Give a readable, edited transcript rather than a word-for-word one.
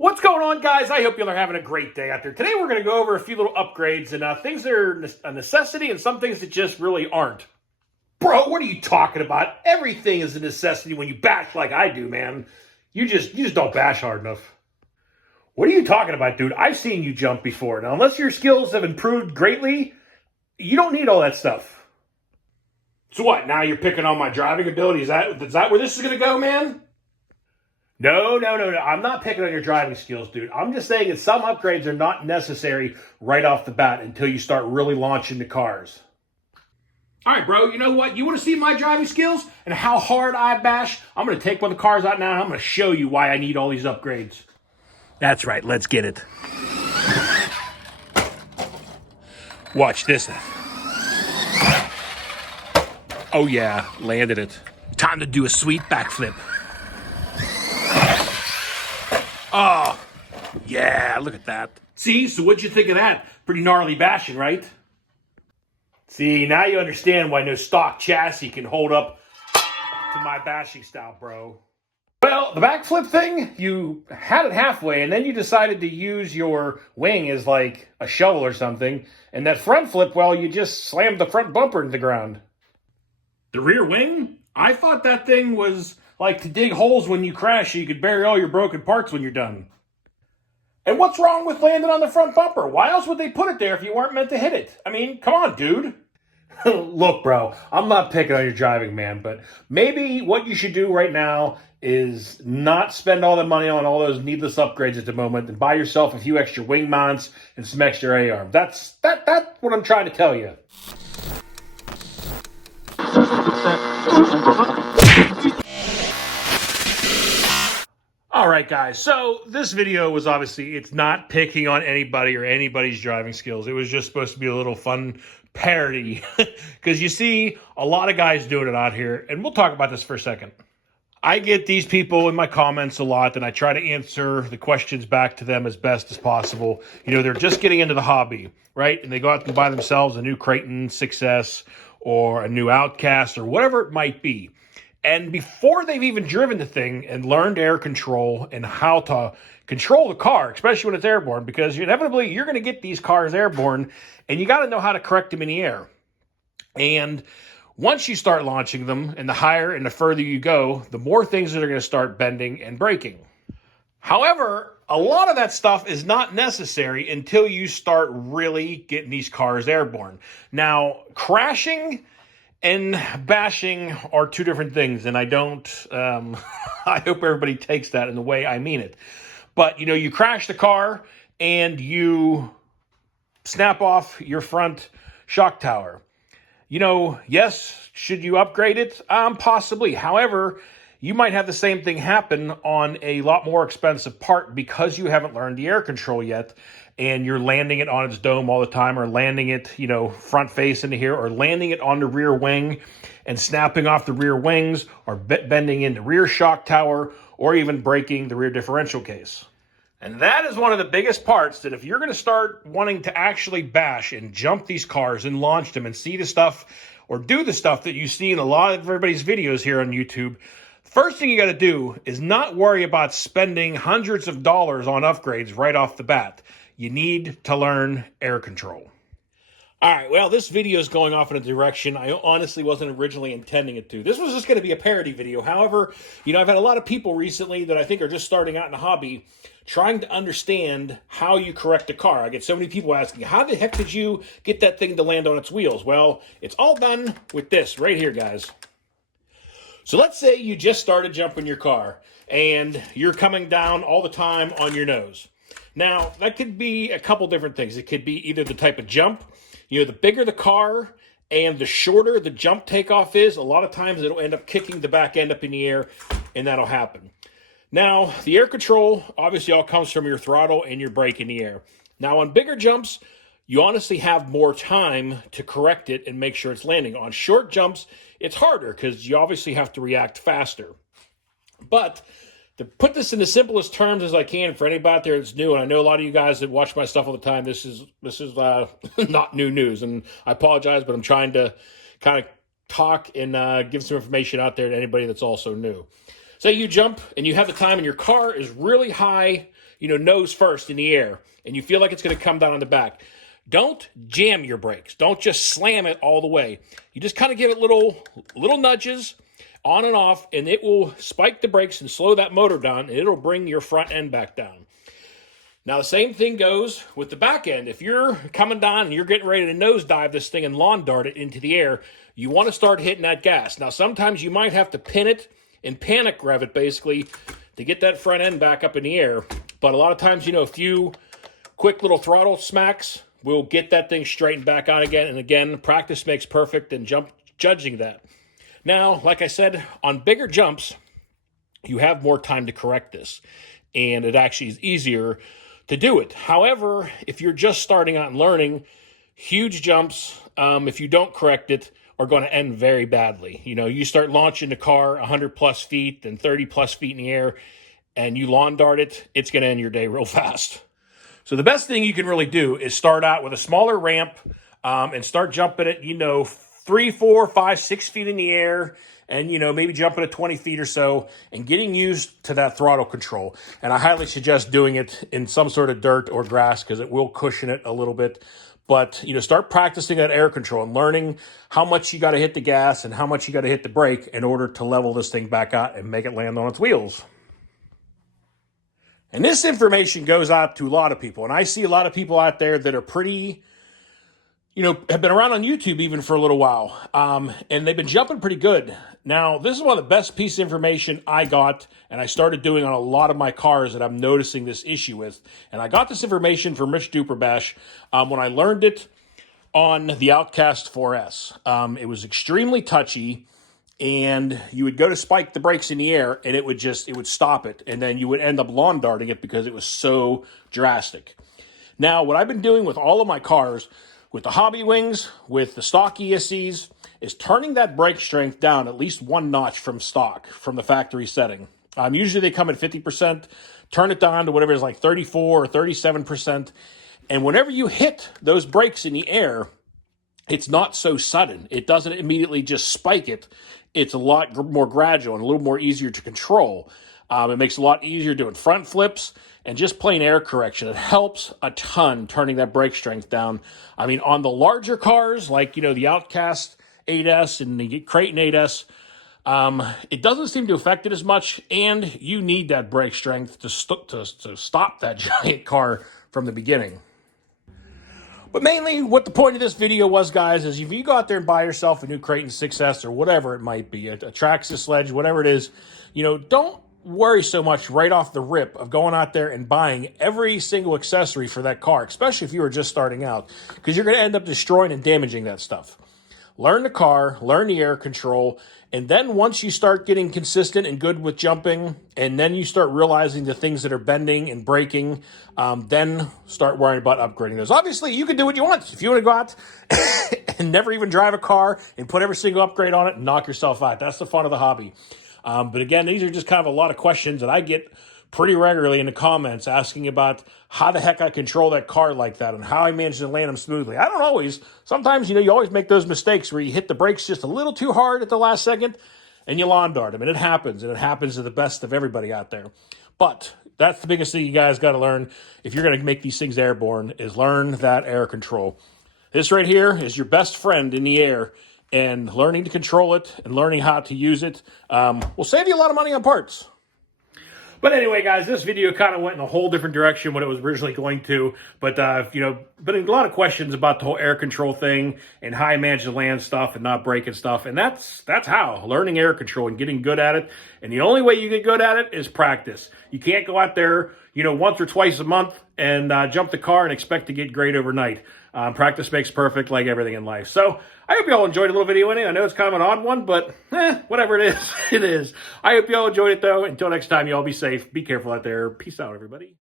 What's going on, guys? I hope you all are having a great day out there. Today we're going to go over a few little upgrades and things that are a necessity and some things that just really aren't. Bro, what are you talking about? Everything is a necessity when you bash like I do, man. You just don't bash hard enough. What are you talking about, dude? I've seen you jump before. Now, unless your skills have improved greatly, you don't need all that stuff. So what, now you're picking on my driving ability? Is that where this is going to go, man? No. I'm not picking on your driving skills, dude. I'm just saying that some upgrades are not necessary right off the bat until you start really launching the cars. All right, bro, you know what? You want to see my driving skills and how hard I bash? I'm going to take one of the cars out now and I'm going to show you why I need all these upgrades. That's right, let's get it. Watch this. Oh yeah, landed it. Time to do a sweet backflip. Oh, yeah, look at that. See, so what'd you think of that? Pretty gnarly bashing, right? See, now you understand why no stock chassis can hold up to my bashing style, bro. Well, the backflip thing, you had it halfway, and then you decided to use your wing as like a shovel or something. And that front flip, well, you just slammed the front bumper into the ground. The rear wing? I thought that thing was like to dig holes when you crash so you could bury all your broken parts when you're done. And what's wrong with landing on the front bumper? Why else would they put it there if you weren't meant to hit it? I mean, come on, dude. Look, bro, I'm not picking on your driving, man, but maybe what you should do right now is not spend all the money on all those needless upgrades at the moment and buy yourself a few extra wing mounts and some extra A-arm. That's what I'm trying to tell you. All right, guys, so this video was obviously, it's not picking on anybody or anybody's driving skills. It was just supposed to be a little fun parody because you see a lot of guys doing it out here, and we'll talk about this for a second. I get these people in my comments a lot, and I try to answer the questions back to them as best as possible. You know, they're just getting into the hobby, right? And they go out and buy themselves a new Creighton Success or a new Outcast or whatever it might be. And before they've even driven the thing and learned air control and how to control the car, especially when it's airborne, because inevitably you're going to get these cars airborne and you got to know how to correct them in the air. And once you start launching them, and the higher and the further you go, the more things that are going to start bending and breaking. However, a lot of that stuff is not necessary until you start really getting these cars airborne. Now, crashing and bashing are two different things, and I hope everybody takes that in the way I mean it. But, you know, you crash the car and you snap off your front shock tower. You know, yes, should you upgrade it? Possibly. However, you might have the same thing happen on a lot more expensive part because you haven't learned the air control yet, and you're landing it on its dome all the time, or landing it, you know, front face into here, or landing it on the rear wing and snapping off the rear wings, or bending in the rear shock tower, or even breaking the rear differential case. And that is one of the biggest parts that if you're going to start wanting to actually bash and jump these cars and launch them and see the stuff or do the stuff that you see in a lot of everybody's videos here on YouTube, first thing you got to do is not worry about spending hundreds of dollars on upgrades right off the bat. You need to learn air control. All right, well, this video is going off in a direction I honestly wasn't originally intending it to. This was just going to be a parody video. However, you know, I've had a lot of people recently that I think are just starting out in the hobby trying to understand how you correct a car. I get so many people asking, how the heck did you get that thing to land on its wheels? Well, it's all done with this right here, guys. So let's say you just started jumping your car and you're coming down all the time on your nose. Now, that could be a couple different things. It could be either the type of jump. You know, the bigger the car and the shorter the jump takeoff is, a lot of times it'll end up kicking the back end up in the air, and that'll happen. Now, the air control obviously all comes from your throttle and your brake in the air. Now, on bigger jumps, you honestly have more time to correct it and make sure it's landing. On short jumps, it's harder because you obviously have to react faster. But to put this in the simplest terms as I can for anybody out there that's new, and I know a lot of you guys that watch my stuff all the time, this is not new news, and I apologize, but I'm trying to kind of talk and give some information out there to anybody that's also new. Say you jump and you have the time and your car is really high, nose first in the air, and you feel like it's going to come down on the back. Don't jam your brakes. Don't just slam it all the way. You just kind of give it little nudges on and off, and it will spike the brakes and slow that motor down, and it'll bring your front end back down. Now, the same thing goes with the back end. If you're coming down and you're getting ready to nosedive this thing and lawn dart it into the air, you want to start hitting that gas. Now, sometimes you might have to pin it and panic rev it, basically, to get that front end back up in the air. But a lot of times, a few quick little throttle smacks will get that thing straightened back on again. And again, practice makes perfect, and judging that. Now, like I said, on bigger jumps, you have more time to correct this, and it actually is easier to do it. However, if you're just starting out and learning, huge jumps, if you don't correct it, are going to end very badly. You start launching the car 100 plus feet and 30 plus feet in the air, and you lawn dart it, it's going to end your day real fast. So the best thing you can really do is start out with a smaller ramp and start jumping it, 3, 4, 5, 6 feet in the air, and, maybe jumping at 20 feet or so and getting used to that throttle control. And I highly suggest doing it in some sort of dirt or grass because it will cushion it a little bit. But, start practicing that air control and learning how much you got to hit the gas and how much you got to hit the brake in order to level this thing back out and make it land on its wheels. And this information goes out to a lot of people. And I see a lot of people out there that are pretty, have been around on YouTube even for a little while. And they've been jumping pretty good. Now, this is one of the best pieces of information I got, and I started doing on a lot of my cars that I'm noticing this issue with. And I got this information from Rich Duperbash when I learned it on the Outcast 4S. It was extremely touchy, and you would go to spike the brakes in the air, and it would stop it, and then you would end up lawn darting it because it was so drastic. Now, what I've been doing with all of my cars, with the hobby wings, with the stock ESCs, is turning that brake strength down at least one notch from stock, from the factory setting. Usually they come at 50%, turn it down to whatever is like 34 or 37%, and whenever you hit those brakes in the air, it's not so sudden. It doesn't immediately just spike it. It's a lot more gradual and a little more easier to control. It makes it a lot easier doing front flips and just plain air correction. It helps a ton turning that brake strength down. I mean, on the larger cars, like, the Outcast 8S and the Creighton 8S, it doesn't seem to affect it as much, and you need that brake strength to stop that giant car from the beginning. But mainly what the point of this video was, guys, is if you go out there and buy yourself a new Creighton 6S or whatever it might be, a Traxxas sledge, whatever it is, don't worry so much right off the rip of going out there and buying every single accessory for that car, especially if you were just starting out, because you're going to end up destroying and damaging that stuff. Learn the car, learn the air control, and then once you start getting consistent and good with jumping, and then you start realizing the things that are bending and breaking, then start worrying about upgrading those. Obviously, you can do what you want. If you want to go out and never even drive a car and put every single upgrade on it and knock yourself out, that's the fun of the hobby. But again, these are just kind of a lot of questions that I get pretty regularly in the comments asking about how the heck I control that car like that and how I manage to land them smoothly. I don't always. Sometimes, you always make those mistakes where you hit the brakes just a little too hard at the last second and you lawn dart them. And it happens to the best of everybody out there. But that's the biggest thing you guys got to learn if you're going to make these things airborne, is learn that air control. This right here is your best friend in the air, and learning to control it and learning how to use it will save you a lot of money on parts. But anyway, guys, this video kind of went in a whole different direction what it was originally going to. But, been a lot of questions about the whole air control thing and how I manage to land stuff and not breaking stuff. And that's how, learning air control and getting good at it. And the only way you get good at it is practice. You can't go out there, once or twice a month and jump the car and expect to get great overnight. Practice makes perfect, like everything in life. So I hope you all enjoyed a little video anyway. I know it's kind of an odd one, but whatever it is, it is. I hope you all enjoyed it, though. Until next time, you all be safe. Be careful out there. Peace out, everybody.